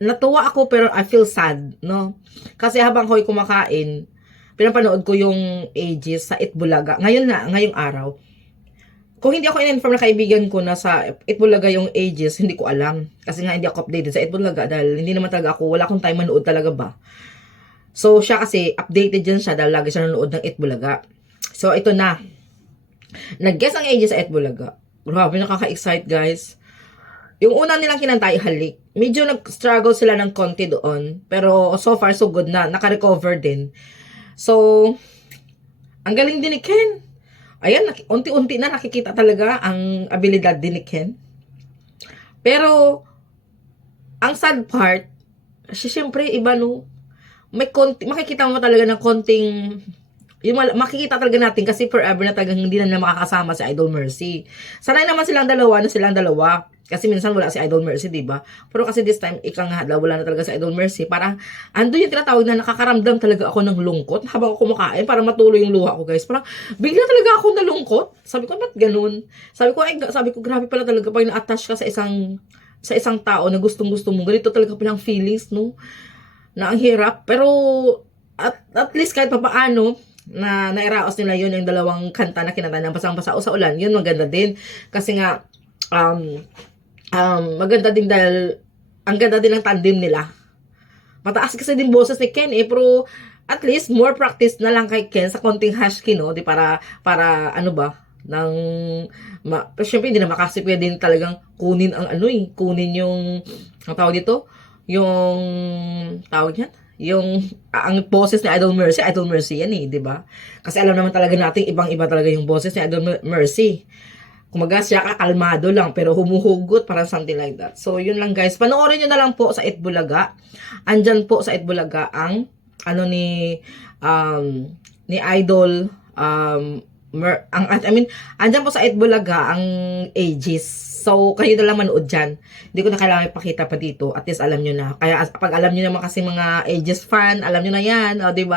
natuwa ako pero I feel sad, no? Kasi habang ako'y kumakain, pinapanood ko yung ages sa Itbulaga. Ngayon na, ngayong araw. Kung hindi ako in-inform na kaibigan ko na sa Itbulaga yung ages, hindi ko alam. Kasi nga hindi ako updated sa Itbulaga dahil hindi naman talaga ako, wala akong time manood talaga ba. So, siya kasi, updated dyan siya dahil lagi siya nanonood ng Itbulaga. So, ito na. Nag-guess ang ages sa Itbulaga. Grabe, nakaka-excite guys. Yung una nilang kinantay, halik. Medyo nag-struggle sila ng konti doon. Pero so far, so good na. Naka-recover din. So, ang galing din ni Ken. Ayan, unti-unti na nakikita talaga ang abilidad din ni Ken. Pero, ang sad part, siya syempre, iba no. May konti, makikita mo talaga ng konting yung makikita talaga natin kasi forever na talagang hindi na nila makakasama si Idol Mercy. Sanay naman silang dalawa na silang dalawa. Kasi minsan wala si Idol Mercy, di ba? Pero kasi this time, ika nga, wala na talaga si Idol Mercy. Parang, ando yung tinatawag na nakakaramdam talaga ako ng lungkot habang ako kumakain para matuloy yung luha ko, guys. Parang, bigla talaga ako nalungkot. Sabi ko, ba't ganun? Sabi ko, ay, sabi ko, grabe pala talaga pag na-attach ka sa isang sa isang tao na gustong-gusto mo. Ganito talaga palang feelings, no? Na ang hirap. Pero, at, at least kahit pa paano, na nairaos nila yun yung dalawang kanta na kinanta ng pasang-pasa o sa ulan. Yun maganda din. Kasi nga, um, um, maganda din dahil ang ganda din ng tandem nila. Mataas kasi din boses ni Ken eh, pero at least more practice na lang kay Ken sa konting hashki, no? Di para, para ano ba, ng, ma, pero syempre hindi na makasi pwede din talagang kunin ang ano eh, kunin yung, ang tawag dito, yung, tawag niyan, yung ang boses ni Idol Mercy, Idol Mercy yan eh, 'di ba? Kasi alam naman talaga natin ibang-iba talaga yung boses ni Idol Mer- Mercy. Kumaga siya kakalmado lang pero humuhugot parang something like that. So yun lang guys. Panoorin niyo na lang po sa Itbulaga. Andyan po sa Itbulaga ang ano ni um ni Idol um Mer- ang I mean andyan po sa Itbulaga ang ages. So, kayo na lang manood dyan. Hindi ko na kailangan ipakita pa dito. At least alam nyo na. Kaya pag alam nyo naman kasi mga ages fan, alam nyo na yan. O, di ba?